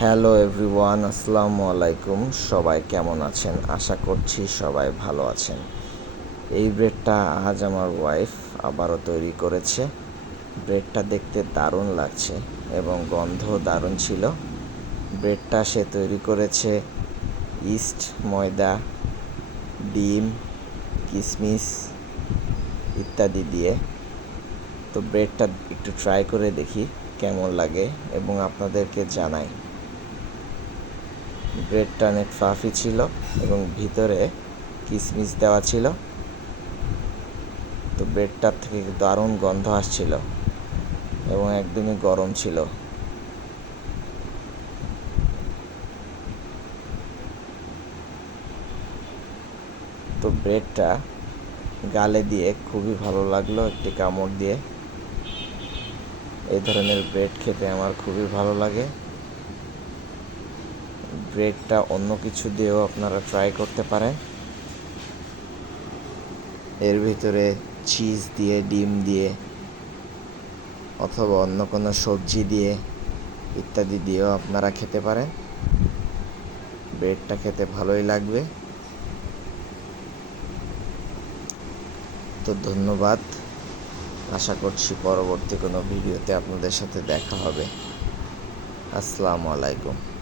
Hello everyone, আসসালামু আলাইকুম। সবাই কেমন আছেন? আশা করছি সবাই ভালো আছেন। এই ব্রেডটা আজ আমার ওয়াইফ আবারও তৈরি করেছে। ব্রেডটা দেখতে দারুণ লাগছে এবং গন্ধ দারুণ ছিল। ব্রেডটা সে তৈরি করেছে ইস্ট, ময়দা, ডিম কিশমিশ ইত্যাদি দিয়ে। তো ব্রেডটা একটু ট্রাই করে দেখি কেমন লাগে এবং আপনাদেরকে জানাই। ব্রেডটা অনেক ফ্লাফি ছিল এবং ভিতরে কিসমিস দেওয়া ছিল। তো ব্রেডটার থেকে দারুণ গন্ধ আসছিল এবং একদমই গরম ছিল। তো ব্রেডটা গালে দিয়ে খুবই ভালো লাগল একটি কামড় দিয়ে। এই ধরনের ব্রেড খেতে আমার খুবই ভালো লাগে। ব্রেডটা অন্য কিছু দিয়েও আপনারা ট্রাই করতে পারেন। এর ভিতরে চিজ দিয়ে, ডিম দিয়ে, অথবা অন্য কোনো সবজি দিয়ে ইত্যাদি দিয়েও আপনারা খেতে পারেন। ব্রেডটা খেতে ভালোই লাগবে। তো ধন্যবাদ। আশা করছি পরবর্তী কোনো ভিডিওতে আপনাদের সাথে দেখা হবে। আসসালামু আলাইকুম।